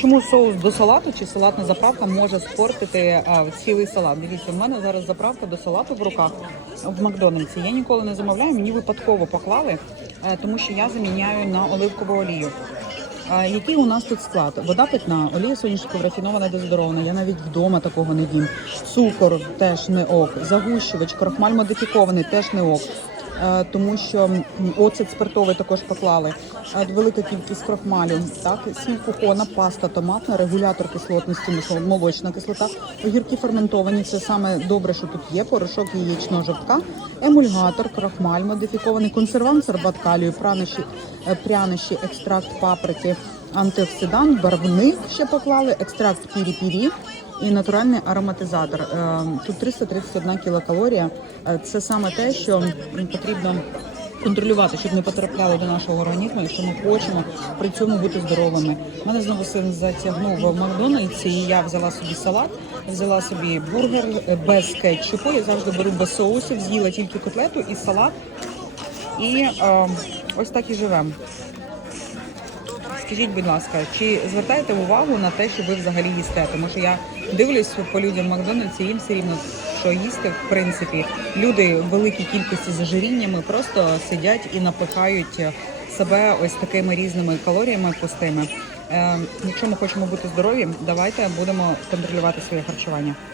чому соус до салату чи салатна заправка може спортити а, цілий салат? Дивіться, в мене зараз заправка до салату в руках в Макдональдсі. Я ніколи не замовляю, мені випадково поклали, е, тому що я заміняю на оливкову олію. А, який у нас тут склад? Вода питна, олія соняшникова рафінована дезодорована. Я навіть вдома такого не їм. Цукор теж не ок. Загущувач, крохмаль модифікований теж не ок. Тому що оцет спиртовий також поклали. Велика кількість крохмалю, так сіль кухона, паста томатна, регулятор кислотності, молочна кислота, огірки ферментовані. Це саме добре, що тут є. Порошок яєчного жовтка, емульгатор, крохмаль модифікований, консервант, сорбат калію, пранощі, е, прянощі, екстракт паприки, антиоксидант, барвник ще поклали, екстракт пірі-пірі і натуральний ароматизатор. Е, Тут 331 кілокалорія. Е, Це саме те, що потрібно контролювати, щоб не потрапляли до нашого організму, якщо ми хочемо при цьому бути здоровими. Мене знову син затягнув в Макдональдсі, і я взяла собі салат, взяла собі бургер е, без кетчупу. Я завжди беру без соусів, з'їла тільки котлету і салат. І е, ось так і живемо. Скажіть, будь ласка, чи звертаєте увагу на те, що ви взагалі їсте? Тому що я дивлюсь по людям в Макдональдсі, їм все рівно що їсти, в принципі. Люди в великій кількості з ожиріннями просто сидять і напихають себе ось такими різними калоріями пустими. Е, якщо ми хочемо бути здорові, давайте будемо контролювати своє харчування.